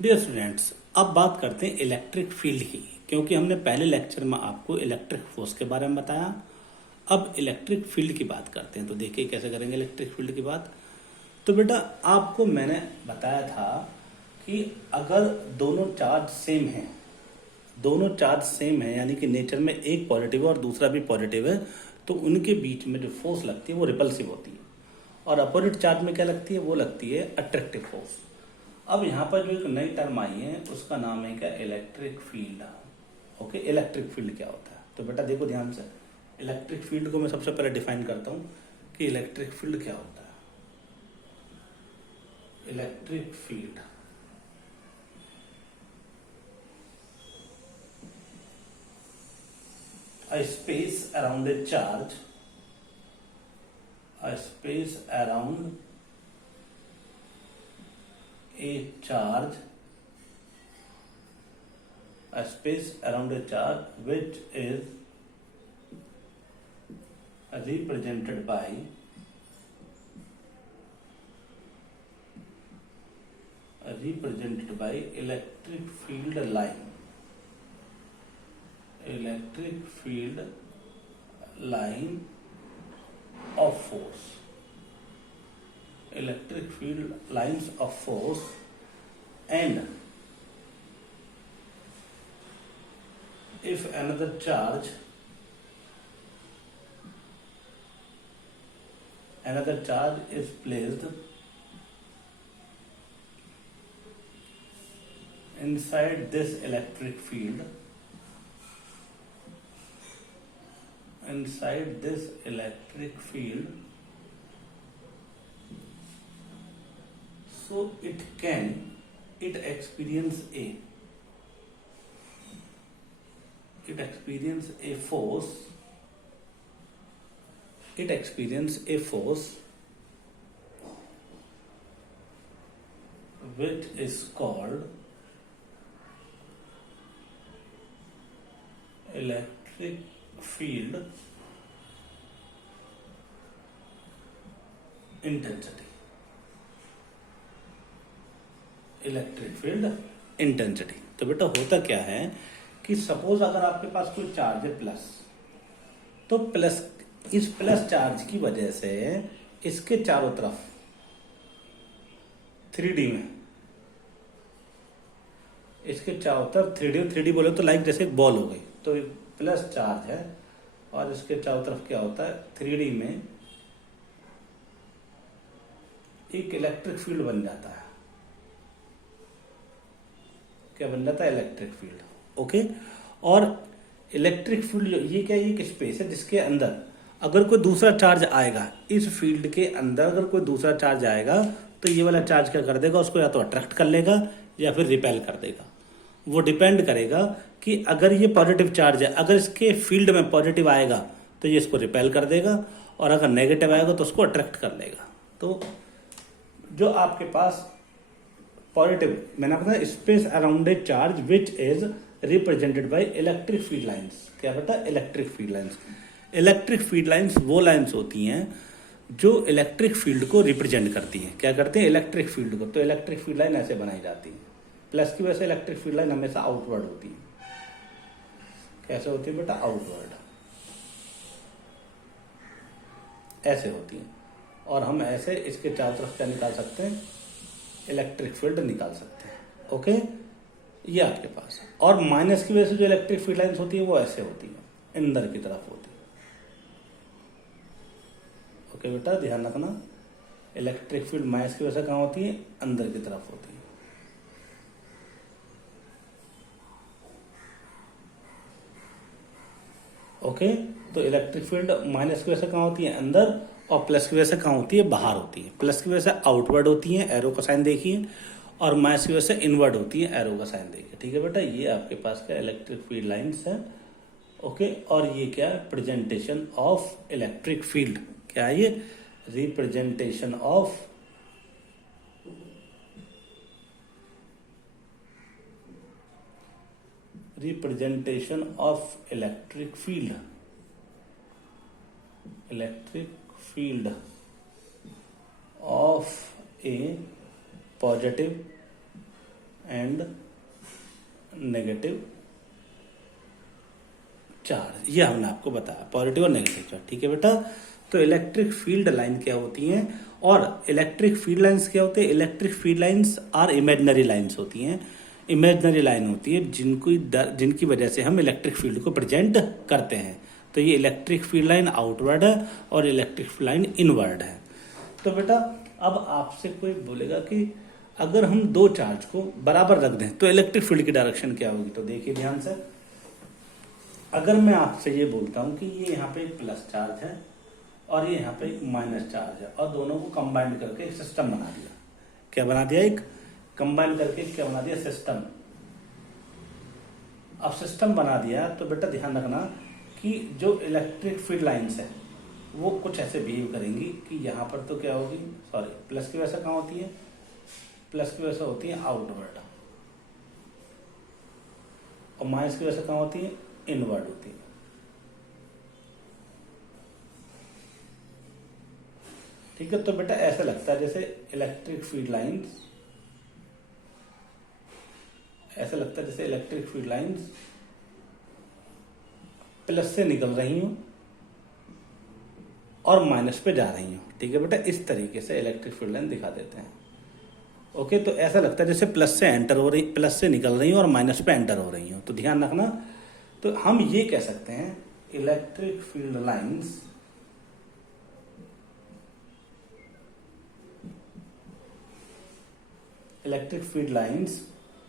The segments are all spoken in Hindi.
डियर स्टूडेंट्स, अब बात करते हैं इलेक्ट्रिक फील्ड की। क्योंकि हमने पहले लेक्चर में आपको इलेक्ट्रिक फोर्स के बारे में बताया। अब इलेक्ट्रिक फील्ड की बात करते हैं। तो देखिए कैसे करेंगे इलेक्ट्रिक फील्ड की बात। तो बेटा आपको मैंने बताया था कि अगर दोनों चार्ज सेम है यानी कि नेचर में एक पॉजिटिव है और दूसरा भी पॉजिटिव है, तो उनके बीच में जो फोर्स लगती है वो रिपल्सिव होती है। और अपोजिट चार्ज में क्या लगती है? वो लगती है अट्रैक्टिव फोर्स। अब यहाँ पर जो एक नई टर्म आई है उसका नाम है क्या? Electric field. Okay, electric field क्या होता है? तो बेटा देखो ध्यान से, इलेक्ट्रिक फील्ड को मैं सबसे पहले डिफाइन करता हूँ कि इलेक्ट्रिक फील्ड क्या होता है। Electric field a space around a charge a space around a charge a space around a charge which is represented by electric field line of force. Electric field lines of force and if another charge is placed inside this electric field, so it experience a force which is called electric field intensity. Electric field intensity. तो बेटा होता क्या है कि सपोज अगर आपके पास कोई चार्ज है प्लस, तो इस प्लस चार्ज की वजह से इसके चारों तरफ 3D में, इसके चारों तरफ 3D बोले तो लाइक जैसे एक बॉल हो गई, तो प्लस चार्ज है और इसके चारों तरफ क्या होता है? 3D में एक इलेक्ट्रिक फील्ड बन जाता है। क्या बन जाता है? Electric field. ओके, और इलेक्ट्रिक फील्ड ये क्या है? ये एक स्पेस है जिसके अंदर अगर कोई दूसरा चार्ज आएगा, इस फील्ड के अंदर अगर कोई दूसरा चार्ज आएगा तो ये वाला चार्ज क्या कर देगा? उसको या तो अट्रैक्ट कर लेगा या फिर रिपेल कर देगा। वो डिपेंड करेगा कि अगर ये पॉजिटिव चार्ज है, अगर इसके फील्ड में पॉजिटिव आएगा तो ये इसको रिपेल कर देगा, और अगर नेगेटिव आएगा तो उसको अट्रैक्ट कर लेगा। तो जो आपके पास पॉजिटिव, मैंने आपको बताया space around a charge which is represented by electric field lines. क्या बेटा? Electric field lines. Electric field lines वो लाइंस होती हैं जो इलेक्ट्रिक फील्ड को रिप्रेजेंट करती हैं। क्या करते हैं? इलेक्ट्रिक फील्ड को। तो इलेक्ट्रिक फील्ड लाइन ऐसे बनाई जाती है। प्लस की वजह से इलेक्ट्रिक फील्ड लाइन हमेशा आउटवर्ड होती है। कैसे होती है बेटा? आउटवर्ड ऐसे होती है। और हम ऐसे इसके चारों तरफ क्या निकाल सकते हैं? इलेक्ट्रिक फील्ड निकाल सकते हैं। ओके, ये आपके पास। और माइनस की वजह से जो इलेक्ट्रिक फील्ड लाइंस होती है वो ऐसे होती है, अंदर की तरफ होती है। ओके बेटा, ध्यान रखना, इलेक्ट्रिक फील्ड माइनस की वजह से कहाँ होती है? अंदर की तरफ होती है। ओके, तो इलेक्ट्रिक फील्ड माइनस की वजह से कहाँ होती है? अंदर, और प्लस की वजह से कहाँ होती है? बाहर होती है। प्लस की वजह से आउटवर्ड होती है, एरो का साइन देखिए, और माइनस की वजह से इनवर्ड होती है, एरो का साइन देखिए। ठीक है बेटा, ये आपके पास क्या इलेक्ट्रिक फील्ड लाइंस है। ओके, और ये क्या है? Presentation of electric field. क्या है ये? Representation of electric field of a positive and negative charge, ये हमने आपको बताया, पॉजिटिव और नेगेटिव चार्ज। ठीक है बेटा, तो इलेक्ट्रिक फील्ड लाइन क्या होती हैं और इलेक्ट्रिक फील्ड लाइंस क्या होते हैं? Electric field lines are imaginary lines होती हैं, इमेजिनरी लाइन होती है जिनकी वजह से हम इलेक्ट्रिक फील्ड को प्रेजेंट करते हैं। तो ये इलेक्ट्रिक फील्ड लाइन आउटवर्ड है और इलेक्ट्रिक फील्ड लाइन इनवर्ड है। तो बेटा अब आपसे कोई बोलेगा कि अगर हम दो चार्ज को बराबर रख दें तो इलेक्ट्रिक फील्ड की डायरेक्शन क्या होगी? तो देखिए ध्यान से, अगर मैं आपसे ये बोलता हूं कि ये यहाँ पे एक प्लस चार्ज है और ये यहाँ पे एक माइनस चार्ज है और दोनों को कंबाइन करके एक सिस्टम बना दिया। क्या बना दिया? एक कंबाइन करके क्या बना दिया? सिस्टम। अब सिस्टम बना दिया तो बेटा ध्यान रखना कि जो इलेक्ट्रिक फील्ड लाइंस है वो कुछ ऐसे बिहेव करेंगी कि यहाँ पर तो क्या होगी, सॉरी प्लस की वजह कहाँ होती है? प्लस की वजह होती है आउटवर्ड और माइनस की वजह कहाँ होती है? इनवर्ड होती है। ठीक है, तो बेटा ऐसा लगता है जैसे इलेक्ट्रिक फील्ड लाइंस, ऐसा लगता है जैसे इलेक्ट्रिक फील्ड लाइंस प्लस से निकल रही हूं और माइनस पे जा रही हूं। ठीक है बेटा, इस तरीके से इलेक्ट्रिक फील्ड लाइन दिखा देते हैं। ओके, तो ऐसा लगता है जैसे प्लस से एंटर हो रही, प्लस से निकल रही हूं और माइनस पे एंटर हो रही हूं। तो ध्यान रखना, तो हम ये कह सकते हैं electric field lines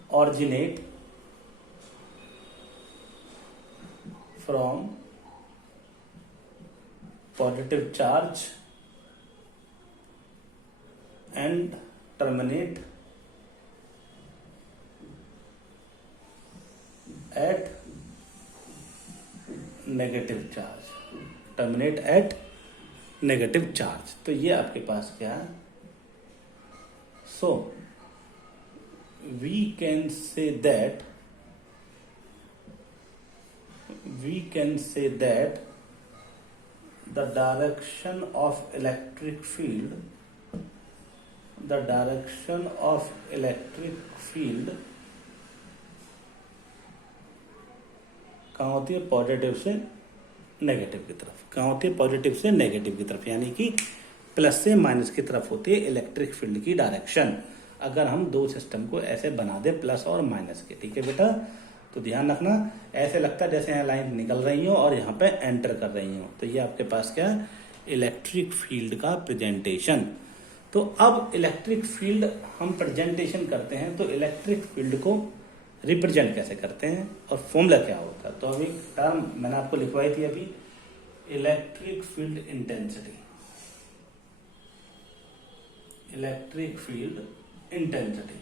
originate from positive charge and terminate at negative charge, terminate at negative charge। तो ये आपके पास क्या है? So we can say that the direction of electric field कहाँ होती है? पॉजिटिव से नेगेटिव की तरफ। कहाँ होती है? पॉजिटिव से नेगेटिव की तरफ, यानी कि प्लस से माइनस की तरफ होती है इलेक्ट्रिक फील्ड की डायरेक्शन, अगर हम दो सिस्टम को ऐसे बना दे प्लस और माइनस के। ठीक है बेटा, तो ध्यान रखना, ऐसे लगता है जैसे यहाँ लाइन निकल रही हो और यहाँ पे एंटर कर रही हो। तो ये आपके पास क्या है? इलेक्ट्रिक फील्ड का प्रेजेंटेशन। तो अब इलेक्ट्रिक फील्ड हम प्रेजेंटेशन करते हैं, तो इलेक्ट्रिक फील्ड को रिप्रेजेंट कैसे करते हैं और फॉर्मूला क्या होता है? तो अभी टर्म मैंने आपको लिखवाई थी अभी, electric field intensity. Electric field intensity,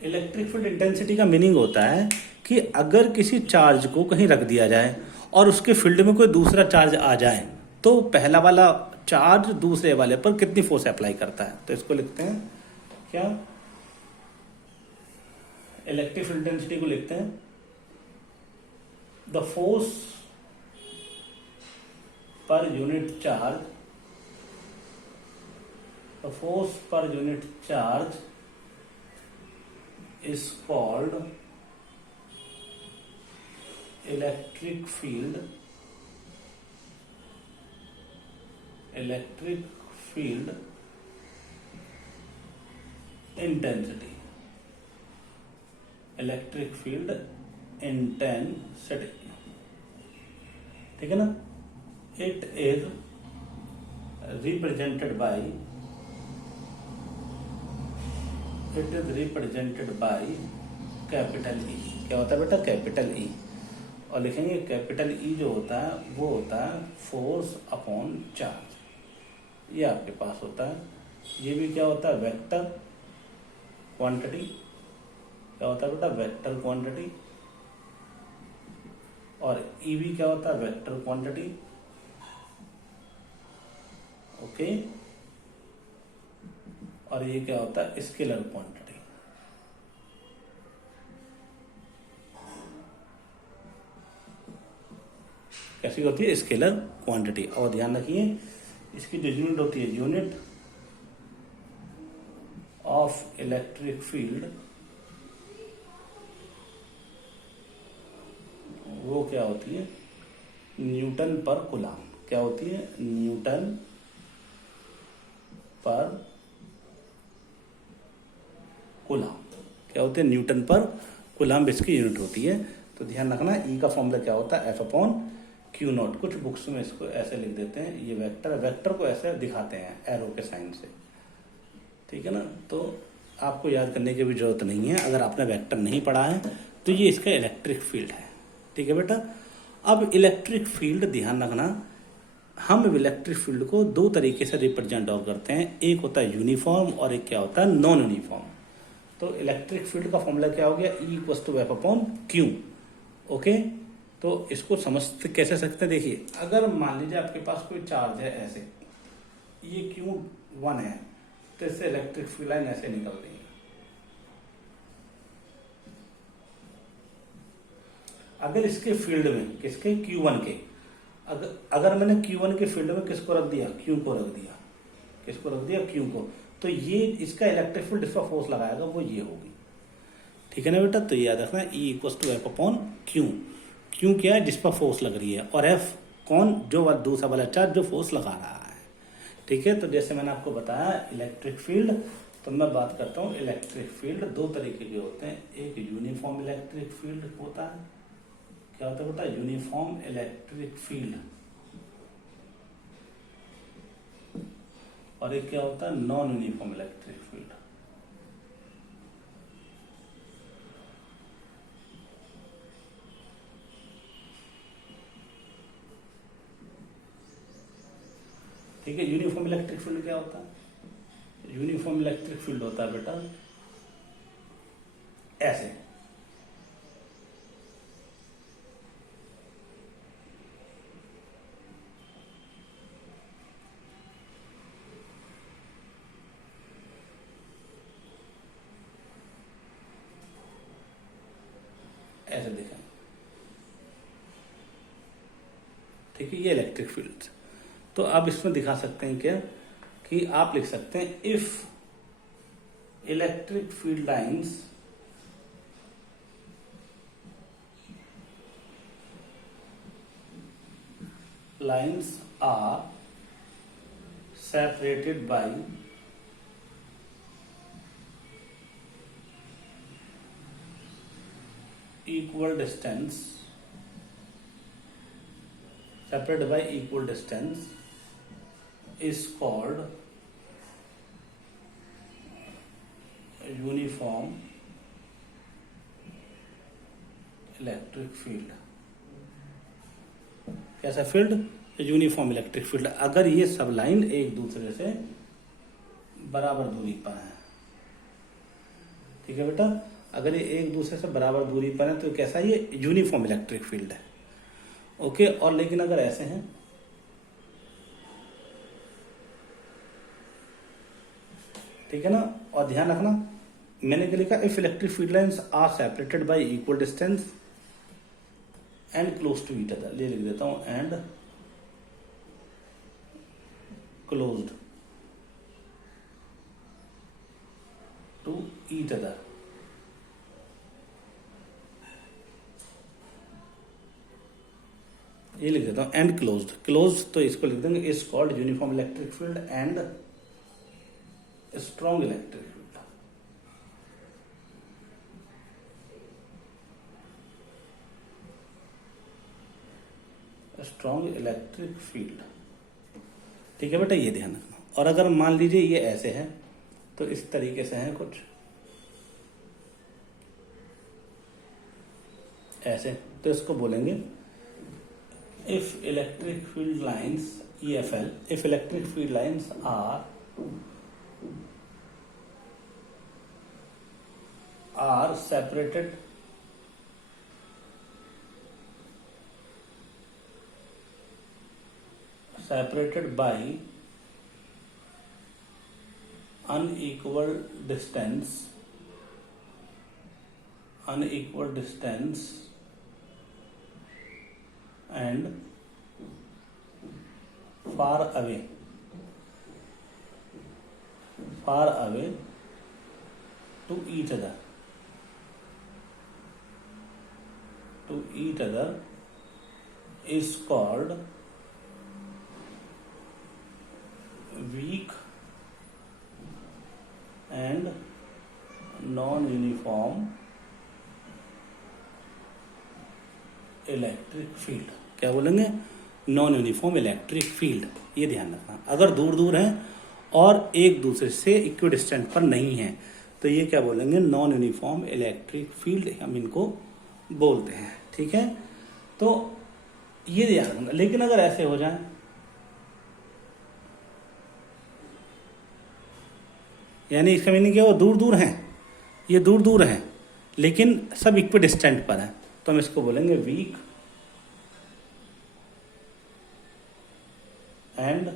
electric field intensity का मीनिंग होता है कि अगर किसी चार्ज को कहीं रख दिया जाए और उसके फील्ड में कोई दूसरा चार्ज आ जाए तो पहला वाला चार्ज दूसरे वाले पर कितनी फोर्स अप्लाई करता है। तो इसको लिखते हैं क्या? इलेक्ट्रिक फील्ड इंटेंसिटी को लिखते हैं the force per unit charge, the force per unit charge is called electric field intensity, electric field intensity। ठीक है ना? it is represented by capital E. क्या होता है बेटा? Capital E. और लिखेंगे कैपिटल ई जो होता है वो होता है फोर्स अपॉन चार्ज। ये आपके पास होता है। ये भी क्या होता है? Vector quantity. क्या होता है बेटा? Vector quantity. और ई भी क्या होता है? Vector quantity. ओके, और ये क्या होता है? Scalar quantity. कैसी होती है? Scalar quantity. और ध्यान रखिए इसकी जो यूनिट होती है यूनिट ऑफ इलेक्ट्रिक फील्ड वो क्या होती है, न्यूटन पर कूलाम। क्या होती है, न्यूटन पर कूलाम। क्या होते हैं, न्यूटन पर कूलाम इसकी यूनिट होती है। तो ध्यान रखना, ई का फॉर्मूला क्या होता है, एफ अपॉन क्यू नॉट। कुछ बुक्स में इसको ऐसे लिख देते हैं, ये वेक्टर, वेक्टर को ऐसे दिखाते हैं एरो के साइन से, ठीक है ना। तो आपको याद करने की भी जरूरत नहीं है, अगर आपने वेक्टर नहीं पढ़ा है तो ये इसका इलेक्ट्रिक फील्ड है, ठीक है बेटा। अब इलेक्ट्रिक फील्ड ध्यान रखना, हम इलेक्ट्रिक फील्ड को दो तरीके से रिप्रेजेंट और करते हैं, एक होता है यूनिफॉर्म और एक क्या होता है, नॉन यूनिफॉर्म। तो इलेक्ट्रिक फील्ड का फॉर्मूला क्या हो गया, E equals to F upon Q. Okay, तो इसको समझते कैसे सकते हैं, देखिए अगर मान लीजिए आपके पास कोई चार्ज है ऐसे, ये Q1 है, तो इससे इलेक्ट्रिक फील्ड लाइन ऐसे निकल रही है। अगर इसके फील्ड में, किसके, Q1 के, अगर मैंने Q1 के फील्ड में किसको रख दिया, Q को रख दिया, किसको रख दिया, Q को, तो ये इसका इलेक्ट्रिक फील्ड जिस पर फोर्स लगाएगा वो ये होगी, ठीक है ना बेटा। तो ये याद रखना, E equals to F upon Q. Q क्या है, जिस पर फोर्स लग रही है, और एफ कौन, जो दूसरा वाला चार्ज जो फोर्स लगा रहा है, ठीक है। तो जैसे मैंने आपको बताया इलेक्ट्रिक फील्ड, तो मैं बात करता हूँ इलेक्ट्रिक फील्ड दो तरीके के होते हैं, एक यूनिफॉर्म इलेक्ट्रिक फील्ड होता है, क्या होता है बेटा, यूनिफॉर्म इलेक्ट्रिक फील्ड, और एक क्या होता है, नॉन यूनिफॉर्म इलेक्ट्रिक फील्ड। ठीक है, यूनिफॉर्म इलेक्ट्रिक फील्ड क्या होता है, यूनिफॉर्म इलेक्ट्रिक फील्ड होता है बेटा ऐसे, ऐसे दिखाएं, ठीक है, ये इलेक्ट्रिक फील्ड। तो आप इसमें दिखा सकते हैं क्या, कि आप लिख सकते हैं if electric field lines are separated by equal distance, separated by equal distance is called uniform electric field. कैसा फील्ड, यूनिफॉर्म इलेक्ट्रिक फील्ड, अगर ये सब लाइन एक दूसरे से बराबर दूरी पर है, ठीक है बेटा, अगर ये एक दूसरे से बराबर दूरी पर है तो कैसा, ये यूनिफॉर्म इलेक्ट्रिक फील्ड है। ओके, और लेकिन अगर ऐसे हैं, ठीक है ना, और ध्यान रखना मैंने क्या लिखा, if electric field lines are separated by equal distance and close to each other, लिख देता हूं, and closed to each other, ये लिख देता हूं, एंड क्लोज्ड, क्लोज तो इसको लिख देंगे, is called uniform electric field and strong electric field. Strong electric field, ठीक है बेटा, ये ध्यान रखना। और अगर मान लीजिए ये ऐसे है, तो इस तरीके से है कुछ ऐसे, तो इसको बोलेंगे if electric field lines EFL, if electric field lines are separated by unequal distance and far away to each other is called weak and non-uniform electric field. क्या बोलेंगे? Non uniform electric field. ये ध्यान रखना, अगर दूर दूर हैं और एक दूसरे से इक्विडिस्टेंट पर नहीं है तो ये क्या बोलेंगे? नॉन यूनिफॉर्म इलेक्ट्रिक फील्ड हम इनको बोलते हैं। ठीक है, तो ये ध्यान रखना। लेकिन अगर ऐसे हो जाए, यानी इसका मीनिंग क्या? वो दूर दूर हैं, ये दूर दूर हैं लेकिन सब इक्विडिस्टेंट पर हैं, तो हम इसको बोलेंगे weak and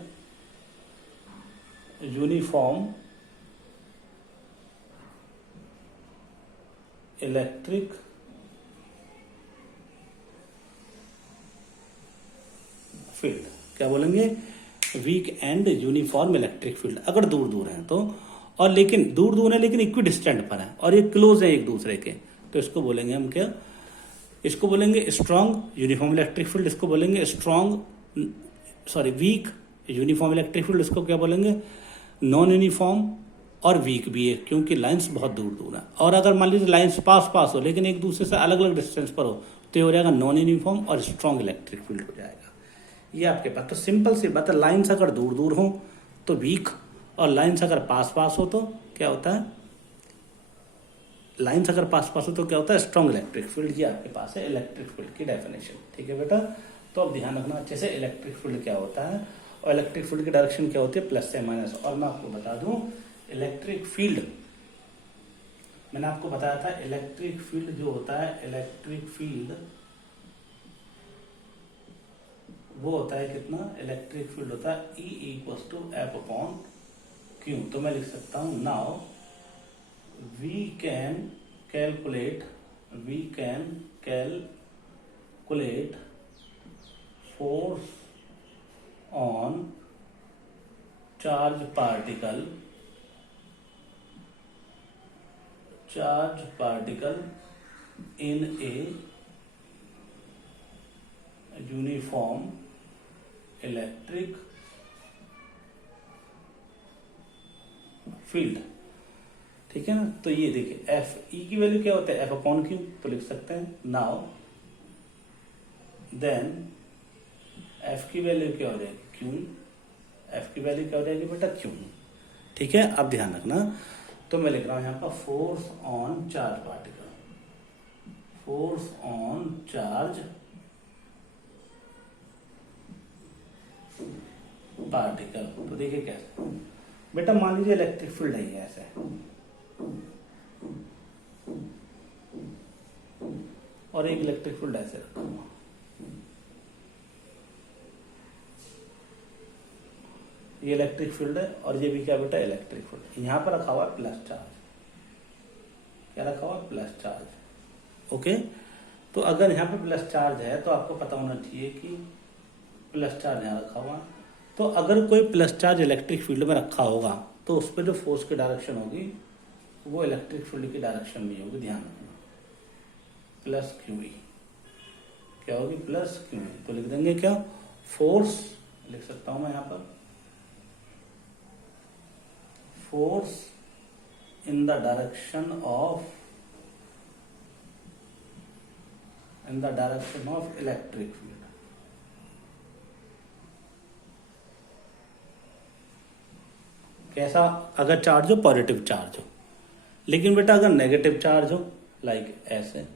uniform electric field. क्या बोलेंगे? Weak and uniform electric field. अगर दूर दूर हैं तो, और लेकिन दूर दूर है लेकिन इक्विडिस्टेंट पर है और ये क्लोज है एक दूसरे के, तो इसको बोलेंगे हम क्या? इसको बोलेंगे स्ट्रॉन्ग यूनिफॉर्म इलेक्ट्रिक फील्ड। इसको बोलेंगे वीक यूनिफॉर्म इलेक्ट्रिक फील्ड। इसको क्या बोलेंगे? नॉन यूनिफॉर्म और वीक भी है क्योंकि लाइंस बहुत दूर दूर है। और अगर मान लीजिए लाइंस पास पास हो लेकिन एक दूसरे से अलग अलग डिस्टेंस पर हो तो ये हो जाएगा नॉन यूनिफॉर्म और स्ट्रॉन्ग इलेक्ट्रिक फील्ड हो जाएगा। ये आपके पास तो सिंपल सी बात है। लाइंस अगर दूर दूर हो तो वीक, और लाइंस अगर पास पास हो तो क्या होता है? लाइंस अगर पास पास हो तो क्या होता है? Strong electric field. ये आपके पास है इलेक्ट्रिक फील्ड की डेफिनेशन। ठीक है बेटा, तो अब ध्यान रखना अच्छे से, इलेक्ट्रिक फील्ड क्या होता है और इलेक्ट्रिक फील्ड की डायरेक्शन क्या होती है? प्लस से माइनस। और मैं आपको बता दूं, इलेक्ट्रिक फील्ड, मैंने आपको बताया था इलेक्ट्रिक फील्ड जो होता है, इलेक्ट्रिक फील्ड वो होता है कितना? इलेक्ट्रिक फील्ड होता है E=F/Q। तो मैं लिख सकता हूं, now we can calculate force on charge particle in a uniform electric field. ठीक है ना, तो ये देखिए एफ ई की वैल्यू क्या होता है? F/Q। तो लिख सकते हैं नाउ देन एफ की वैल्यू क्या हो जाएगी? Q। एफ की वैल्यू क्या हो जाएगी बेटा? Q। ठीक है, अब ध्यान रखना, तो मैं लिख रहा हूं यहां पर force on charge particle, force on charge particle. तो देखिए कैसे बेटा, मान लीजिए इलेक्ट्रिक फील्ड है ऐसे, और एक इलेक्ट्रिक फील्ड ऐसे रखा हुआ, ये इलेक्ट्रिक फील्ड है और ये भी क्या बेटा? Electric field. यहां पर रखा हुआ है प्लस चार्ज। क्या रखा हुआ? Plus charge. ओके, तो अगर यहां पर प्लस चार्ज है तो आपको पता होना चाहिए कि प्लस चार्ज यहां रखा हुआ है, तो अगर कोई प्लस चार्ज इलेक्ट्रिक फील्ड में रखा होगा तो उस पर जो फोर्स की डायरेक्शन होगी वो इलेक्ट्रिक फील्ड की डायरेक्शन में होगी। ध्यान रखना, प्लस QE। क्या होगी? Plus QE। तो लिख देंगे क्या? फोर्स, लिख सकता हूं मैं यहां पर, force in the direction of electric field. कैसा? अगर चार्ज हो, पॉजिटिव चार्ज हो। लेकिन बेटा अगर नेगेटिव चार्ज हो, लाइक ऐसे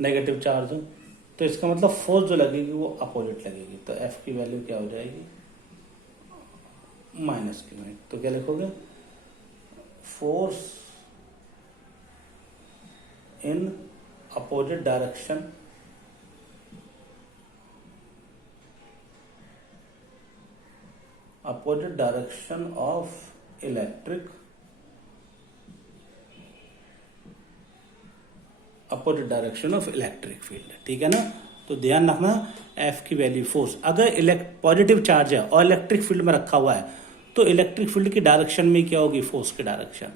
नेगेटिव चार्ज हो, तो इसका मतलब फोर्स जो लगेगी वो अपोजिट लगेगी। तो एफ की वैल्यू क्या हो जाएगी? -Q। तो क्या लिखोगे? Force in opposite direction of electric, opposite direction of electric field. ठीक है ना, तो ध्यान रखना एफ की वैल्यू फोर्स, अगर पॉजिटिव चार्ज है और इलेक्ट्रिक फील्ड में रखा हुआ है तो इलेक्ट्रिक फील्ड की डायरेक्शन में क्या होगी, फोर्स की डायरेक्शन।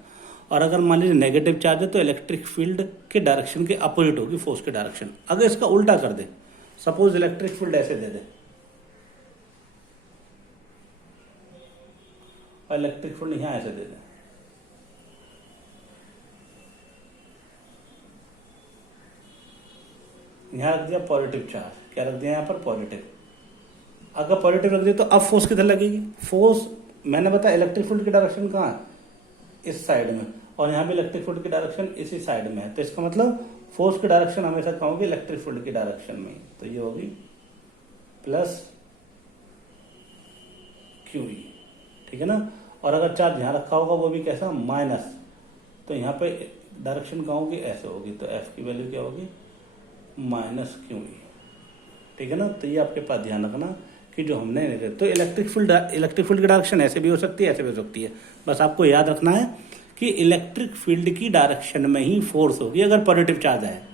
और अगर मान लीजिए नेगेटिव चार्ज है तो इलेक्ट्रिक फील्ड के डायरेक्शन के अपोजिट होगी फोर्स की डायरेक्शन। अगर इसका उल्टा कर दे, सपोज इलेक्ट्रिक फील्ड ऐसे दे दे और इलेक्ट्रिक फील्ड यहां ऐसे दे दे, यहां रख दिया पॉजिटिव चार्ज, क्या रख दिया यहां पर पॉजिटिव। अगर पॉजिटिव रख दिया तो अब फोर्स किधर लगेगी, फोर्स मैंने बताया इलेक्ट्रिक फील्ड की डायरेक्शन कहाँ है, इस साइड में, और यहाँ भी इलेक्ट्रिक फील्ड की डायरेक्शन इसी साइड में है। तो इसका मतलब फोर्स की डायरेक्शन हमेशा कहाँ होगी, इलेक्ट्रिक फील्ड की डायरेक्शन में। तो ये होगी प्लस QE, ठीक है ना। और अगर चार्ज यहाँ रखा होगा वो भी कैसा, माइनस, तो यहाँ पे डायरेक्शन कहाँ होगी, ऐसे होगी। तो F की वैल्यू क्या होगी, -QE, ठीक है ना। तो ये आपके पास ध्यान रखना कि जो हमने, तो इलेक्ट्रिक फील्ड की डायरेक्शन ऐसे भी हो सकती है, ऐसे भी हो सकती है। बस आपको याद रखना है कि इलेक्ट्रिक फील्ड की डायरेक्शन में ही फोर्स होगी अगर पॉजिटिव चार्ज है,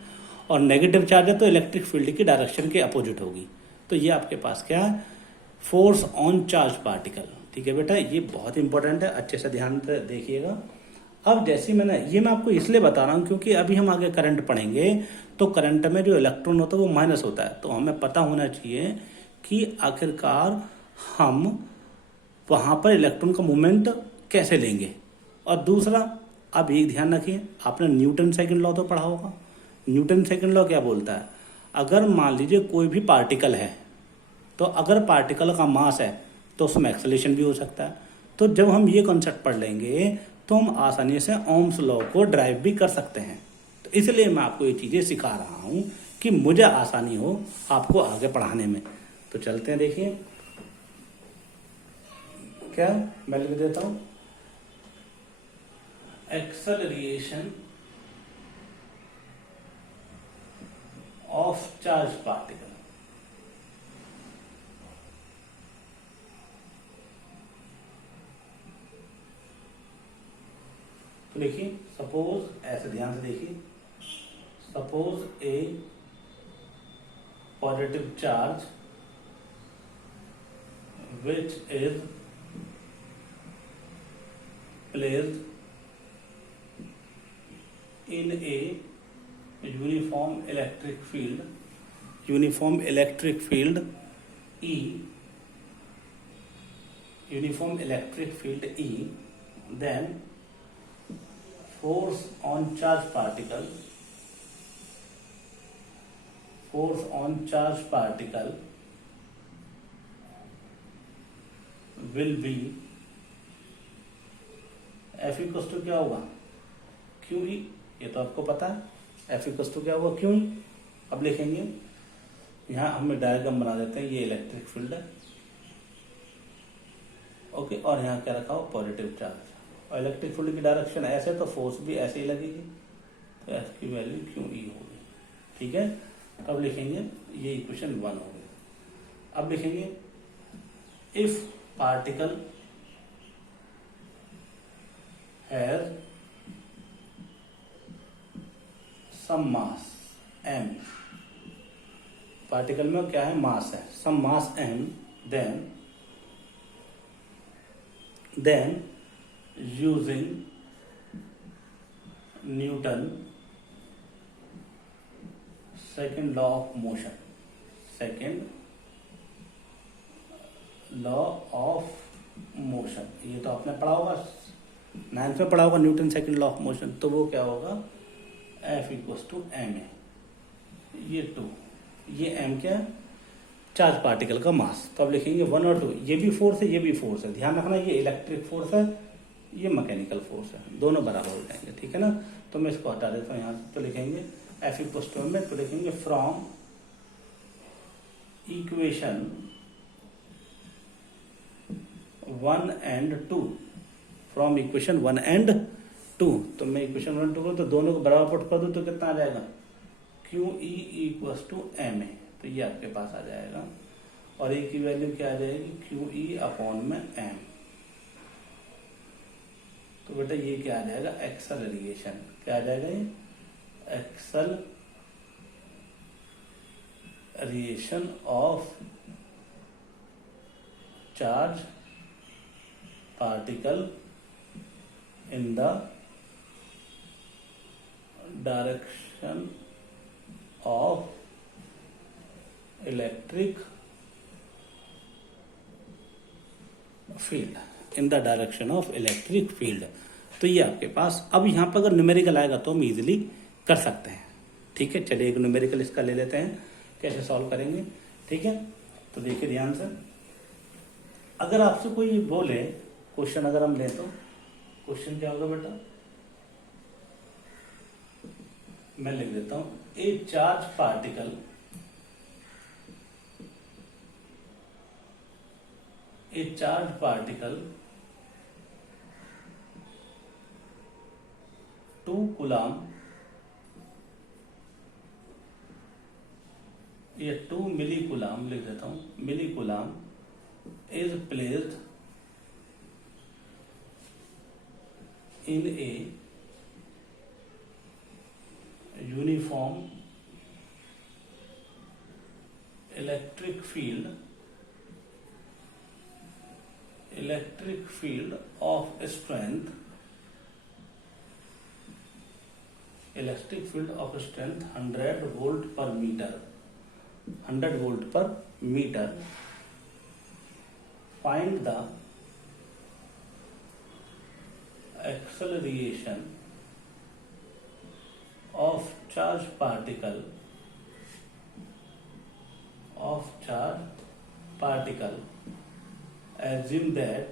और नेगेटिव चार्ज है तो इलेक्ट्रिक फील्ड की डायरेक्शन के अपोजिट होगी। तो ये आपके पास क्या है, फोर्स ऑन चार्ज पार्टिकल, ठीक है बेटा। ये बहुत इंपॉर्टेंट है, अच्छे से ध्यान से देखिएगा। अब जैसे मैं आपको इसलिए बता रहा हूँ क्योंकि अभी हम आगे करंट पढ़ेंगे, तो करंट में जो इलेक्ट्रॉन होता है वो माइनस होता है। तो हमें पता होना चाहिए कि आखिरकार हम वहां पर इलेक्ट्रॉन का मूवमेंट कैसे लेंगे। और दूसरा, अब एक ध्यान रखिए, आपने न्यूटन सेकंड लॉ तो पढ़ा होगा। न्यूटन सेकंड लॉ क्या बोलता है, अगर मान लीजिए कोई भी पार्टिकल है, तो अगर पार्टिकल का मास है तो उसमें एक्सेलरेशन भी हो सकता है। तो जब हम ये कॉन्सेप्ट पढ़ लेंगे तो हम आसानी से ओम्स लॉ को ड्राइव भी कर सकते हैं। तो इसलिए मैं आपको ये चीजें सिखा रहा हूं कि मुझे आसानी हो आपको आगे पढ़ाने में। तो चलते हैं, देखिए क्या मैं लिख देता हूं, एक्सेलरेशन ऑफ चार्ज पार्टिकल। तो देखिए, सपोज ऐसे ध्यान से देखिए, suppose A positive charge which is placed in a uniform electric field E, uniform electric field E, then force on charge particle will be F equal to क्या होगा, QE। ये तो आपको पता है, F इक्वल टू क्या होगा, QE। अब लिखेंगे, यहाँ हम डायग्राम बना देते हैं, ये इलेक्ट्रिक फील्ड है, ओके, और यहाँ क्या रखा हो, पॉजिटिव चार्ज, और इलेक्ट्रिक फील्ड की डायरेक्शन ऐसे, तो फोर्स भी ऐसे ही लगेगी। तो F की वैल्यू QE होगी, ठीक है। अब लिखेंगे, ये इक्वेशन 1 हो गई। अब लिखेंगे, if particle has some mass m, particle में क्या है, मास है, some mass m, then using Newton second law of motion, ये तो आपने पढ़ा होगा, 9th में पढ़ा होगा Newton second law of motion. तो वो क्या होगा, F equal to M A, ये 2, ये m क्या है, चार्ज पार्टिकल का मास। तो अब लिखेंगे 1 और 2, ये भी फोर्स है, ये भी फोर्स है। ध्यान रखना, ये इलेक्ट्रिक फोर्स है, ये मैकेनिकल फोर्स है, दोनों बराबर हो जाएंगे, ठीक है ना। तो मैं इसको हटा देता हूँ यहाँ से। तो लिखेंगे F इक्वल टू में, तो लिखेंगे from equation 1 and 2, from equation 1 and 2। तो मैं इक्वेशन 1 2 तो दोनों को बराबर पुट कर दूं तो कितना आ जाएगा, QE equal to M A. तो ये आपके पास आ जाएगा, और ए की वैल्यू क्या आ जाएगी, QE अपॉन में m। तो बेटा ये क्या आ जाएगा, एक्सेलरेशन, क्या आ जाएगा, ये acceleration of charge particle in the direction of electric field, in the direction of electric field. तो ये आपके पास, अब यहाँ पर अगर न्यूमेरिकल आएगा तो हम इजीली कर सकते हैं। ठीक है, चलिए एक न्यूमेरिकल इसका ले लेते हैं, कैसे सॉल्व करेंगे। ठीक है, तो देखिए ध्यान से, अगर आपसे कोई बोले क्वेश्चन, अगर हम लें तो क्वेश्चन क्या होगा बेटा, मैं लिख देता हूं, ए charge particle, a charged particle 2 coulomb या 2 मिली कूलाम लिख देता हूं, milli coulomb is placed in a uniform electric field of strength, electric field of strength 100 volt per meter, 100 volt per meter. Find the acceleration of charged particle assume that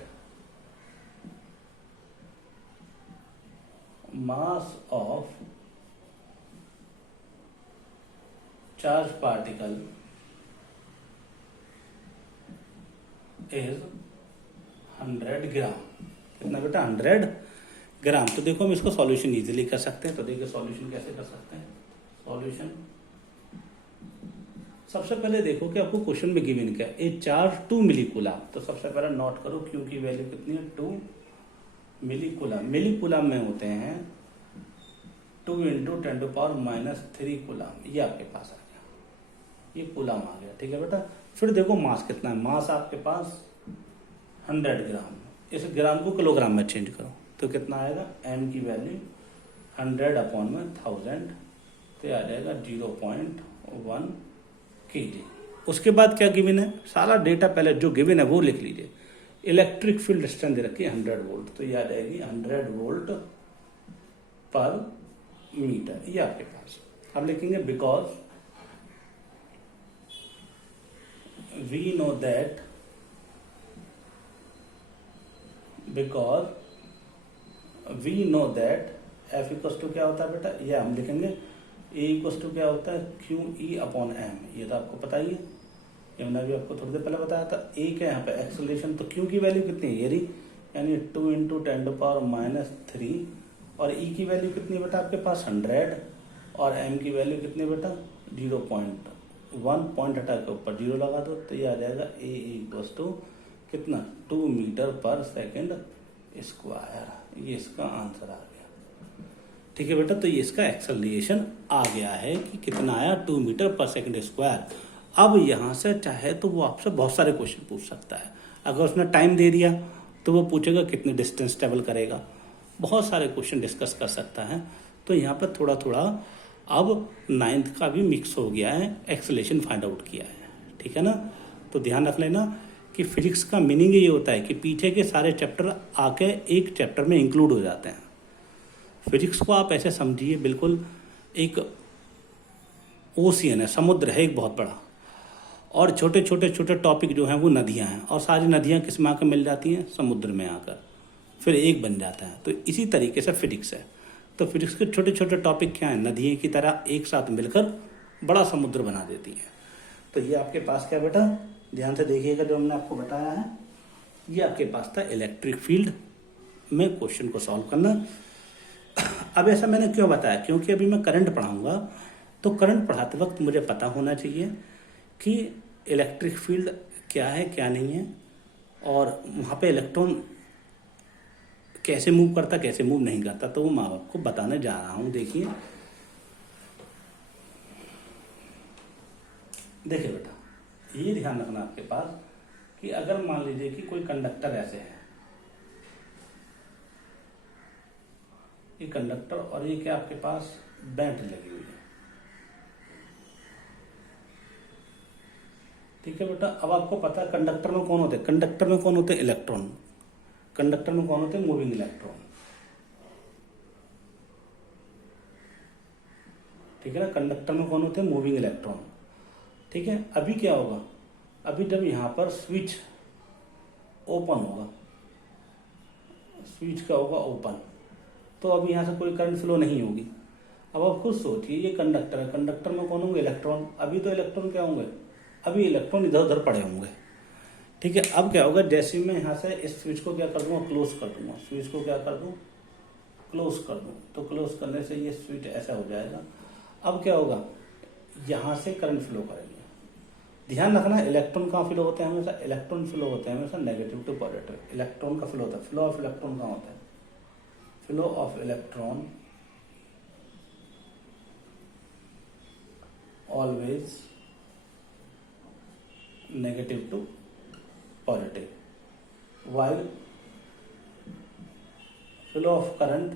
mass of charged particle is 100 ग्राम। कितना बेटा, 100 ग्राम। तो देखो हम इसको सॉल्यूशन इजीली कर सकते हैं। तो देखिए सॉल्यूशन कैसे कर सकते हैं। सॉल्यूशन सबसे पहले देखो कि आपको क्वेश्चन में गिवन क्या है, ए चार्ज 2 मिली कूलाम। तो सबसे पहले नोट करो क्यू की वैल्यू कितनी है, 2 मिली कूलाम। मिली कूलाम में होते हैं 2 × 10⁻³ कूलाम। ये आपके पास आ गया, ये कूलाम आ गया। ठीक है बेटा, फिर देखो मास कितना है, मास आपके पास 100 ग्राम। इस ग्राम को किलोग्राम में चेंज करो तो कितना आएगा, m की वैल्यू 100/1000, तो आ जाएगा 0.1 kg। उसके बाद क्या गिवन है, सारा डेटा पहले जो गिवन है वो लिख लीजिए। इलेक्ट्रिक फील्ड स्ट्रेंथ दे रखी है 100 वोल्ट, तो ये आ जाएगी 100 वोल्ट पर मीटर। ये आपके पास अब लिखेंगे because we know that, F equals to क्या होता है बेटा, ये हम लिखेंगे A इक्वल्स टू क्या होता है, QE/m। ये तो आपको पता ही है, ये मैंने भी आपको थोड़ी देर पहले बताया था। A क्या यहाँ पे एक्सेलरेशन, तो Q की वैल्यू कितनी है, ये रही, यानी 2 × 10⁻³ और E की वैल्यू कितनी है बेटा आपके पास 100 और M की वैल्यू कितनी है बेटा 0.1, पॉइंट हटा के ऊपर 0 लगा दो, तो ये आ जाएगा A इक्वल्स टू कितना 2 मीटर/सेकंड²। ये इसका आंसर आ गया। ठीक है बेटा, तो ये इसका एक्सेलरेशन आ गया है कि कितना आया, 2 मीटर/सेकंड²। अब यहाँ से चाहे तो वो आपसे बहुत सारे क्वेश्चन पूछ सकता है। अगर उसने टाइम दे दिया तो वो पूछेगा कितने डिस्टेंस ट्रेवल करेगा, बहुत सारे क्वेश्चन डिस्कस कर सकता है। तो यहाँ पर थोड़ा थोड़ा अब 9th का भी मिक्स हो गया है, एक्सेलरेशन फाइंड आउट किया है। ठीक है ना, तो ध्यान रख लेना कि फिजिक्स का मीनिंग ये होता है कि पीछे के सारे चैप्टर आके एक चैप्टर में इंक्लूड हो जाते हैं। फिजिक्स को आप ऐसे समझिए, बिल्कुल एक ओशियन है, समुद्र है एक बहुत बड़ा, और छोटे छोटे टॉपिक जो हैं वो नदियां हैं, और सारी नदियां किस में आकर मिल जाती हैं, समुद्र में आकर फिर एक बन जाता है। तो इसी तरीके से फिजिक्स है। तो फिजिक्स के छोटे छोटे टॉपिक क्या हैं, नदियों की तरह एक साथ मिलकर बड़ा समुद्र बना देती हैं। तो ये आपके पास क्या बेटा, ध्यान से देखिएगा जो हमने आपको बताया है, ये आपके पास था इलेक्ट्रिक फील्ड में क्वेश्चन को सॉल्व करना। अब ऐसा मैंने क्यों बताया, क्योंकि अभी मैं करंट पढ़ाऊंगा, तो करंट पढ़ाते वक्त मुझे पता होना चाहिए कि इलेक्ट्रिक फील्ड क्या है क्या नहीं है, और वहाँ पे इलेक्ट्रॉन कैसे मूव करता कैसे मूव नहीं करता, तो वो मैं आपको बताने जा रहा हूँ। देखिए बेटा, ये ध्यान रखना आपके पास कि अगर मान लीजिए कि कोई कंडक्टर ऐसे है, ये कंडक्टर और ये क्या आपके पास बैटरी लगी हुई है। ठीक है बेटा, अब आपको पता है कंडक्टर में कौन होते हैं, कंडक्टर में कौन होते हैं, इलेक्ट्रॉन। कंडक्टर में कौन होते हैं, मूविंग इलेक्ट्रॉन। ठीक है ना, कंडक्टर में कौन होते हैं, मूविंग इलेक्ट्रॉन। ठीक है, अभी क्या होगा, अभी जब यहां पर स्विच ओपन होगा, स्विच का होगा ओपन, तो अभी यहां से कोई करंट फ्लो नहीं होगी। अब आप खुद सोचिए, ये कंडक्टर है, कंडक्टर में कौन होंगे, इलेक्ट्रॉन। अभी तो इलेक्ट्रॉन क्या होंगे, अभी इलेक्ट्रॉन इधर उधर पड़े होंगे। ठीक है, अब क्या होगा, जैसे मैं यहाँ से इस स्विच को क्या कर दूंगा, क्लोज कर दूंगा, स्विच को क्या कर दूं, क्लोज कर दूं, तो क्लोज करने से ये स्विच ऐसा हो जाएगा। अब क्या होगा, यहां से करंट फ्लो करेंगे। ध्यान रखना, इलेक्ट्रॉन कहाँ फ्लो होते हैं हमेशा, इलेक्ट्रॉन फ्लो होते हैं हमेशा नेगेटिव टू पॉजिटिव। इलेक्ट्रॉन का फ्लो होता है, फ्लो ऑफ इलेक्ट्रॉन कहाँ होता है, flow of electron always negative to positive, while flow of current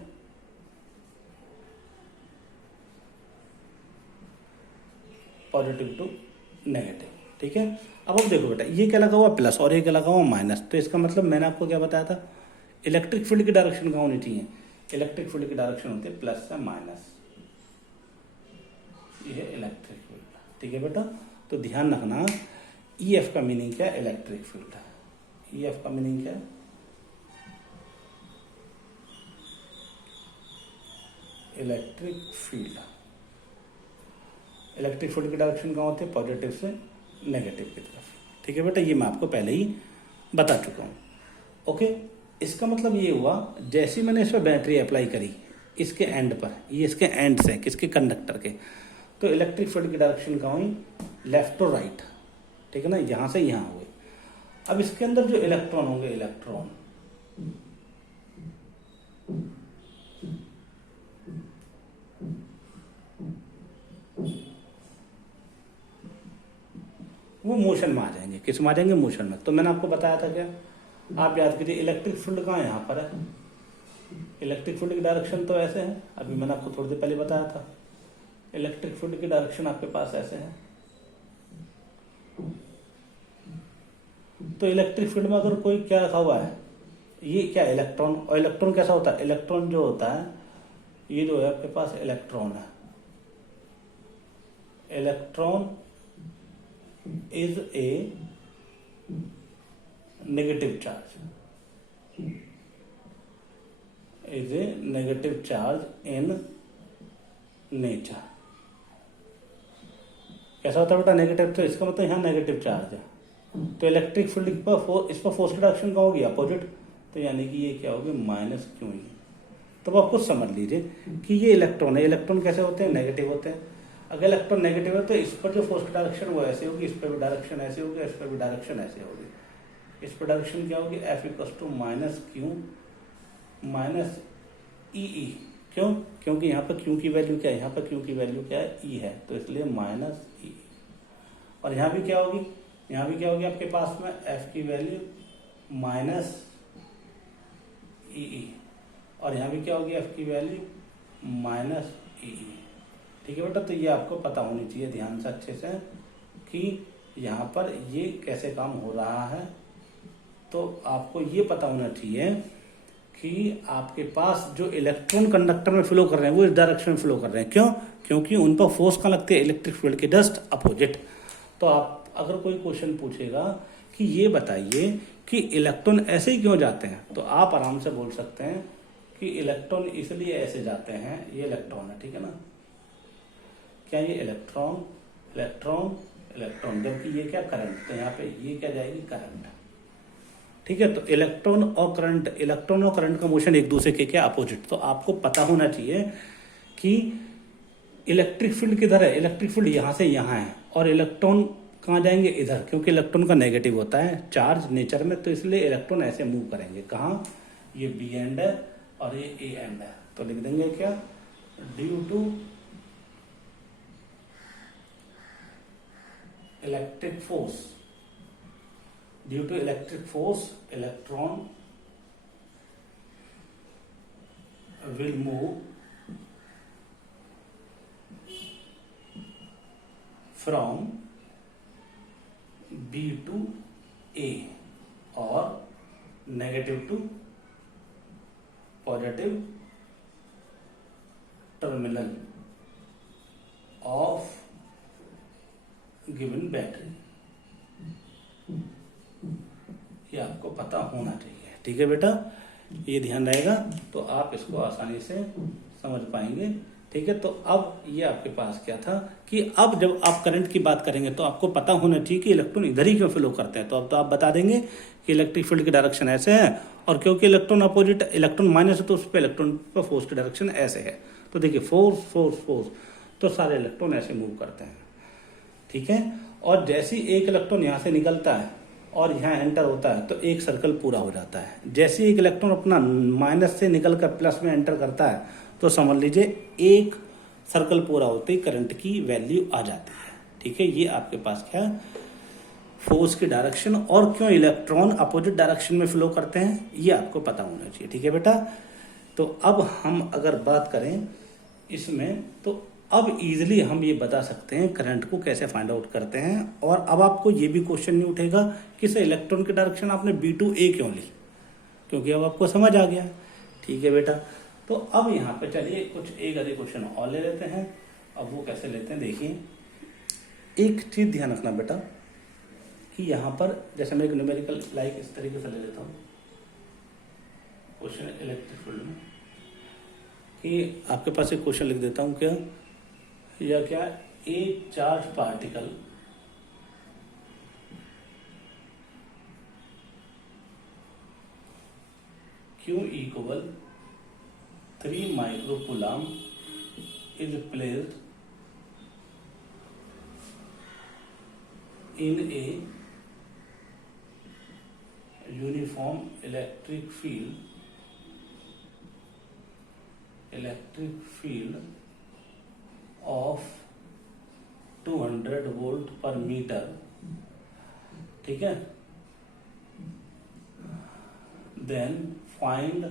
positive to negative. ठीक है, अब देखो बेटा, ये क्या लगा हुआ प्लस और ये क्या लगा हुआ माइनस, तो इसका मतलब मैंने आपको क्या बताया था, इलेक्ट्रिक फील्ड की डायरेक्शन कहाँ होनी चाहिए, इलेक्ट्रिक फील्ड की डायरेक्शन होती है प्लस से माइनस, ये है इलेक्ट्रिक फील्ड। ठीक है बेटा, तो ध्यान रखना, ई एफ का मीनिंग क्या है, इलेक्ट्रिक फील्ड है। ई एफ का मीनिंग क्या है, इलेक्ट्रिक फील्ड। इलेक्ट्रिक फील्ड की डायरेक्शन कहाँ होती है, पॉजिटिव से नेगेटिव की तरफ। ठीक है बेटा, ये मैं आपको पहले ही बता चुका हूँ। ओके, इसका मतलब ये हुआ, जैसे मैंने इस पर बैटरी अप्लाई करी इसके एंड पर, ये इसके एंड से किसके, कंडक्टर के, तो इलेक्ट्रिक फील्ड की डायरेक्शन कहाँ हुई, लेफ्ट टू राइट। ठीक है ना, यहां से यहां हुए। अब इसके अंदर जो इलेक्ट्रॉन होंगे, इलेक्ट्रॉन वो मोशन में आ जाएंगे, किस में आ जाएंगे, मोशन में। तो मैंने आपको बताया था क्या, आप याद कीजिए, इलेक्ट्रिक फील्ड कहाँ यहां पर है, इलेक्ट्रिक फील्ड की डायरेक्शन तो ऐसे है, अभी मैंने आपको थोड़ी देर पहले बताया था, इलेक्ट्रिक फील्ड की डायरेक्शन आपके पास ऐसे है। तो इलेक्ट्रिक फील्ड में अगर कोई क्या रखा हुआ है, ये क्या इलेक्ट्रॉन, और इलेक्ट्रॉन कैसा होता है, इलेक्ट्रॉन जो होता है, ये जो है आपके पास इलेक्ट्रॉन है, electron is a negative charge, is a negative charge in nature. कैसा होता है बेटा, नेगेटिव, तो इसका मतलब यहाँ नेगेटिव चार्ज है, तो इलेक्ट्रिक फील्ड पर इस पर फोर्स की डायरेक्शन क्या होगी, अपोजिट, तो यानी कि ये क्या होगी, माइनस क्यू ई। तो आप खुद समझ लीजिए कि ये इलेक्ट्रॉन है, इलेक्ट्रॉन कैसे होते हैं, नेगेटिव होते हैं। अगर इलेक्ट्रॉन नेगेटिव है तो इस पर जो फोर्स की डायरेक्शन वो ऐसे होगी, इस पर भी डायरेक्शन ऐसे होगी, इस पर भी डायरेक्शन ऐसे होगी। इस पर डायरेक्शन क्या होगी, F equal to minus Q minus E. क्यों, क्योंकि यहाँ पर क्यू की वैल्यू क्या है, यहाँ पर क्यू की वैल्यू क्या है, ई है, तो इसलिए माइनस ई। और यहाँ भी क्या होगी, यहाँ भी क्या होगी आपके पास में, एफ की वैल्यू माइनस ई, और यहाँ भी क्या होगी, एफ की वैल्यू माइनस ई। ठीक है बेटा, तो ये आपको पता होनी चाहिए ध्यान से अच्छे से कि यहाँ पर ये कैसे काम हो रहा है। तो आपको ये पता होना चाहिए कि आपके पास जो इलेक्ट्रॉन कंडक्टर में फ्लो कर रहे हैं वो इस डायरेक्शन में फ्लो कर रहे हैं। क्यों, क्योंकि उन पर फोर्स कहाँ लगती है, इलेक्ट्रिक फील्ड के जस्ट अपोजिट। तो आप अगर कोई क्वेश्चन पूछेगा कि ये बताइए कि इलेक्ट्रॉन ऐसे ही क्यों जाते हैं, तो आप आराम से बोल सकते हैं कि इलेक्ट्रॉन इसलिए ऐसे जाते हैं, ये इलेक्ट्रॉन है, ठीक है ना, क्या ये इलेक्ट्रॉन इलेक्ट्रॉन इलेक्ट्रॉन, जबकि ये क्या करंट, तो यहाँ पे ये क्या जाएगी, करंट। ठीक है, तो इलेक्ट्रॉन और करंट का मोशन एक दूसरे के क्या, अपोजिट। तो आपको पता होना चाहिए कि इलेक्ट्रिक फील्ड किधर है, इलेक्ट्रिक फील्ड यहाँ से यहाँ है, और इलेक्ट्रॉन कहाँ जाएंगे, इधर, क्योंकि इलेक्ट्रॉन का नेगेटिव होता है चार्ज नेचर में, तो इसलिए इलेक्ट्रॉन ऐसे मूव करेंगे। कहाँ, ये बी एंड है और ये ए एंड है, तो लिख देंगे क्या, due to electric force, due to electric force electron will move from B to A or negative to positive terminal of given battery. ये आपको पता होना चाहिए, ठीक है बेटा, ये ध्यान रहेगा तो आप इसको आसानी से समझ पाएंगे, ठीक है। तो अब ये आपके पास क्या था कि अब जब आप करंट की बात करेंगे तो आपको पता होना चाहिए कि इलेक्ट्रॉन इधर ही क्यों फ्लो करते हैं। तो अब तो आप बता देंगे कि इलेक्ट्रिक फील्ड की डायरेक्शन ऐसे है, और क्योंकि इलेक्ट्रॉन अपोजिट, इलेक्ट्रॉन माइनस है तो उस पर इलेक्ट्रॉन पर फोर्स की डायरेक्शन ऐसे है। तो देखिए फोर्स फोर्स फोर्स, तो सारे इलेक्ट्रॉन ऐसे मूव करते हैं, ठीक है। और जैसे ही एक इलेक्ट्रॉन यहाँ से निकलता है और यहाँ एंटर होता है तो एक सर्कल पूरा हो जाता है। जैसे एक इलेक्ट्रॉन अपना माइनस से निकलकर प्लस में एंटर करता है तो समझ लीजिए एक सर्कल पूरा होते ही करंट की वैल्यू आ जाती है, ठीक है। ये आपके पास क्या, फोर्स की डायरेक्शन और क्यों इलेक्ट्रॉन अपोजिट डायरेक्शन में फ्लो करते हैं ये आपको पता होना चाहिए, ठीक है बेटा। तो अब हम अगर बात करें इसमें तो अब इजीली हम ये बता सकते हैं करंट को कैसे फाइंड आउट करते हैं। और अब आपको ये भी क्वेश्चन नहीं उठेगा कि सर इलेक्ट्रॉन की डायरेक्शन आपने B to A क्यों ली, क्योंकि अब आपको समझ आ गया, ठीक है बेटा। तो अब यहाँ पे चलिए कुछ एक आधे क्वेश्चन और ले लेते हैं। अब वो कैसे लेते हैं देखिए, एक चीज ध्यान रखना बेटा कि यहाँ पर जैसे मैं एक न्यूमेरिकल लाइक इस तरीके से ले लेता हूँ क्वेश्चन इलेक्ट्रिक फील्ड में, कि आपके पास एक क्वेश्चन लिख देता हूँ क्या, या क्या, एक charge particle Q equal 3 microcoulomb is placed in a uniform electric field of 200 volt per meter, ठीक है। Then find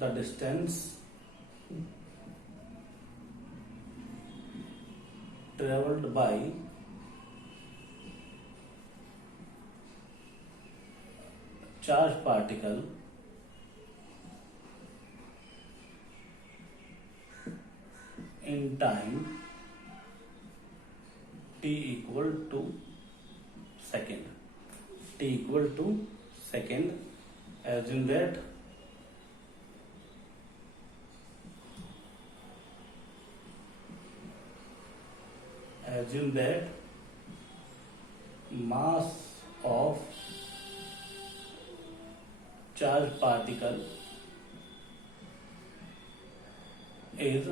the distance traveled by charged particle in time t equal to second, t equal to second, assume that mass of charged particle is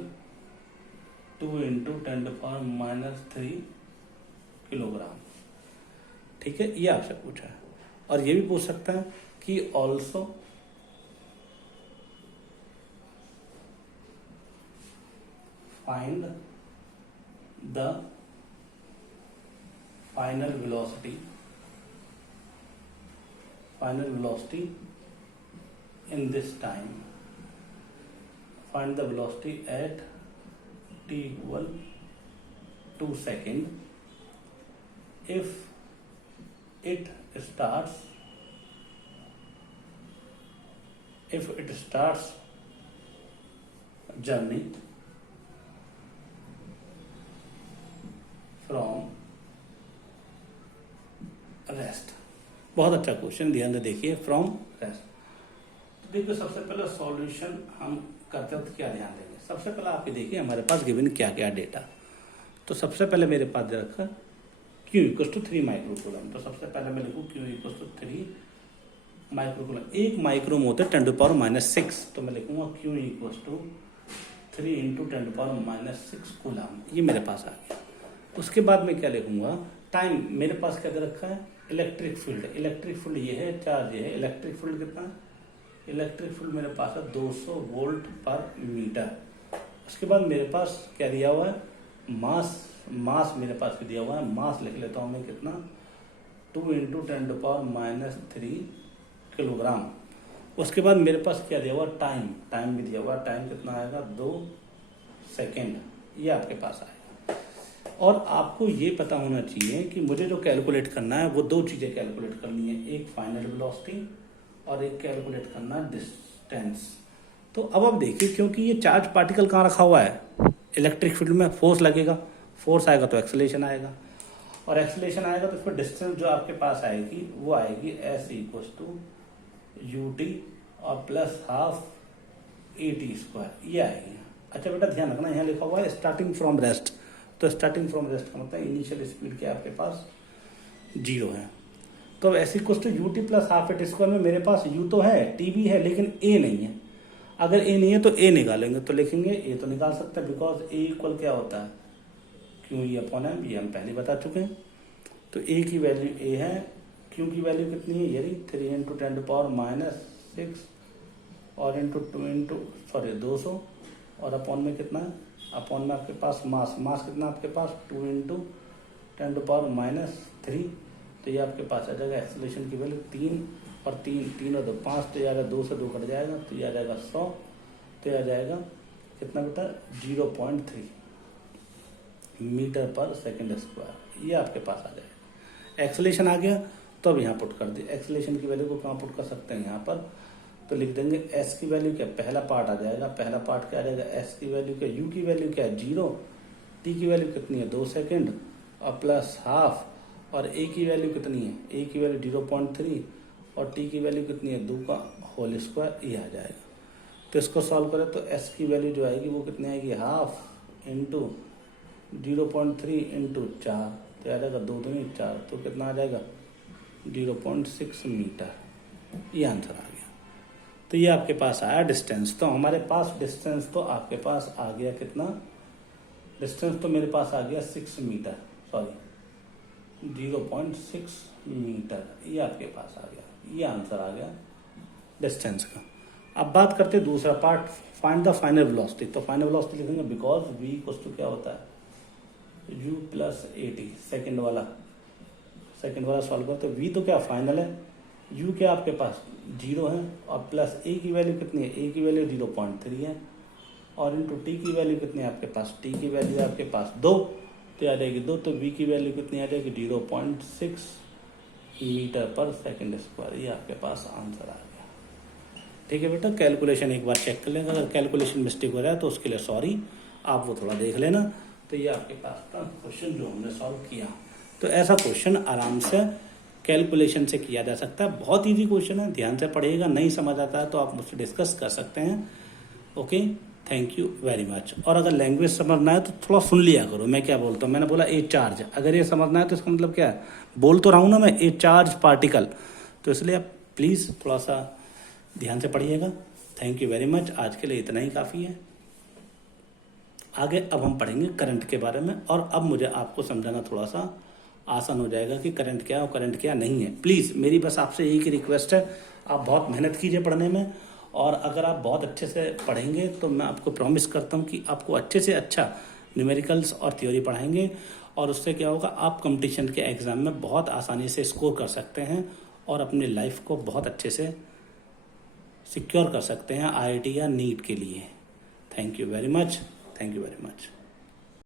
2 into 10 to the power minus 3 kilogram, ठीक है। ये आपसे पूछा है। और ये भी पूछ सकता है कि also find the final velocity in this time, find the velocity at t equal to second if it starts journey from rest. बहुत अच्छा क्वेश्चन, ध्यान से देखिए, फ्रॉम रेस्ट। तो देखिए सबसे पहले सॉल्यूशन हम करते वक्त क्या ध्यान देंगे, सबसे पहले आप ये देखिए हमारे पास गिवन क्या क्या डेटा। तो सबसे पहले मेरे पास दे रखा Q इक्वल टू 3 माइक्रोकूलम। तो सबसे पहले मैं लिखूँ Q इक्वल टू 3 माइक्रोकूलम। एक माइक्रोम होता है 10 टू पावर -6, तो मैं लिखूंगा Q equal to 3 into 10 to power -6 coulomb. ये मेरे पास आ गया। उसके बाद मैं क्या लिखूंगा, टाइम मेरे पास क्या दे रखा है, इलेक्ट्रिक फील्ड ये है, चार्ज ये है। इलेक्ट्रिक फील्ड कितना, इलेक्ट्रिक फील्ड मेरे पास है 200 वोल्ट पर मीटर। उसके बाद मेरे पास क्या दिया हुआ है, मास मेरे पास क्या दिया हुआ है, मास लिख लेता हूं मैं कितना, 2 इंटू 10 टू पावर -3 किलोग्राम। उसके बाद मेरे पास क्या दिया हुआ, टाइम भी दिया हुआ, टाइम कितना आएगा 2 सेकेंड, ये आपके पास आएगा। और आपको ये पता होना चाहिए कि मुझे जो कैलकुलेट करना है वो 2 चीज़ें कैलकुलेट करनी है, एक फाइनल वेलोसिटी और एक कैलकुलेट करना डिस्टेंस। तो अब आप देखिए, क्योंकि ये चार्ज पार्टिकल कहाँ रखा हुआ है, इलेक्ट्रिक फील्ड में फोर्स लगेगा, फोर्स आएगा तो एक्सेलरेशन आएगा, और एक्सेलरेशन आएगा तो इस पर डिस्टेंस जो आपके पास आएगी वो आएगी s=ut और +12 at², ये आएगी। अच्छा बेटा ध्यान रखना, यहाँ लिखा हुआ है स्टार्टिंग फ्रॉम रेस्ट, तो स्टार्टिंग फ्रॉम रेस्ट का मतलब इनिशियल स्पीड क्या आपके पास 0 है। तो अब s=ut +12 at² में मेरे पास u तो है, t भी है, लेकिन a नहीं है। अगर a नहीं है तो a निकालेंगे, तो लिखेंगे a तो निकाल सकते हैं, बिकॉज a क्या होता है, Q/m, ये हम पहले बता चुके हैं। तो a की वैल्यू a है, Q की वैल्यू कितनी है, ये 3 × 10⁻⁶ और × 200 और अपॉन में कितना है, अपॉन में आपके पास मास कितना आपके पास 2 × 10⁻⁻3। तो ये आपके पास आ जाएगा एक्सेलरेशन की वैल्यू 3 और 3 और 2 5, तो ये आ जाएगा 2 से 2 कट जाएगा, तो ये आ जाएगा 100, तो ये आ जाएगा कितना बेटा 0.3 मीटर/सेकंड², ये आपके पास आ जाएगा। एक्सेलरेशन आ गया, तो अब यहाँ पुट कर दिए, एक्सेलरेशन की वैल्यू को कहाँ पुट कर सकते हैं, यहाँ पर तो लिख देंगे s की वैल्यू क्या, पहला पार्ट आ जाएगा, पहला पार्ट क्या आ जाएगा, s की वैल्यू क्या, u की वैल्यू क्या है 0, t की वैल्यू कितनी है 2 सेकेंड और +12, और a की वैल्यू कितनी है, a की वैल्यू 0.3 और t की वैल्यू कितनी है 2 का होल स्क्वायर, ये आ जाएगा। तो इसको सॉल्व करें तो s की वैल्यू जो आएगी वो कितनी आएगी, ½ × 0.3 × 4, तो आ जाएगा 2 दूनी 4, तो कितना आ जाएगा 0.6 मीटर, ये आंसर आ गया। तो ये आपके पास आया डिस्टेंस। तो हमारे पास डिस्टेंस तो आपके पास आ गया कितना, डिस्टेंस तो मेरे पास आ गया 6 मीटर, सॉरी 0.6 मीटर, ये आपके पास आ गया, ये आंसर आ गया डिस्टेंस का। अब बात करते हैं दूसरा part, find the final velocity. तो फाइनल वेलोसिटी लिखेंगे बिकॉज v = क्या होता है u + at, सेकंड वाला सॉल्व करते तो v तो क्या फाइनल है, u क्या आपके पास 0 है, और प्लस a की वैल्यू कितनी है, a की वैल्यू 0.3 है, और इंटू t की वैल्यू कितनी है आपके पास, t की वैल्यू है आपके पास 2, तो आ जाएगी 2, तो v की वैल्यू कितनी आ जाएगी 0.6 मीटर/सेकंड², ये आपके पास आंसर आ गया। ठीक है बेटा, कैलकुलेशन एक बार चेक कर लेंगे, अगर कैलकुलेशन मिस्टेक हो रहा है तो उसके लिए सॉरी, आप वो थोड़ा देख लेना। तो ये आपके पास था क्वेश्चन जो हमने सॉल्व किया। तो ऐसा क्वेश्चन आराम से कैलकुलेशन से किया जा सकता है, बहुत इजी क्वेश्चन है, ध्यान से पढ़िएगा, नहीं समझ आता है तो आप मुझसे डिस्कस कर सकते हैं। Okay, thank you very much. और अगर लैंग्वेज समझना है तो थोड़ा सुन लिया करो मैं क्या बोलता हूँ। मैंने बोला ए चार्ज, अगर ये समझना है तो इसका मतलब क्या है, बोल तो रहा हूँ ना मैं, ए चार्ज पार्टिकल, तो इसलिए आप प्लीज़ थोड़ा सा ध्यान से पढ़िएगा। थैंक यू वेरी मच, आज के लिए इतना ही काफ़ी है। आगे अब हम पढ़ेंगे करंट के बारे में, और अब मुझे आपको समझाना थोड़ा सा आसान हो जाएगा कि करंट क्या है और करंट क्या नहीं है। प्लीज़ मेरी बस आपसे यही की रिक्वेस्ट है, आप बहुत मेहनत कीजिए पढ़ने में, और अगर आप बहुत अच्छे से पढ़ेंगे तो मैं आपको प्रॉमिस करता हूँ कि आपको अच्छे से अच्छा न्यूमेरिकल्स और थ्योरी पढ़ाएंगे, और उससे क्या होगा, आप कंपटीशन के एग्ज़ाम में बहुत आसानी से स्कोर कर सकते हैं और अपनी लाइफ को बहुत अच्छे से सिक्योर कर सकते हैं IIT या नीट के लिए। Thank you very much, thank you very much.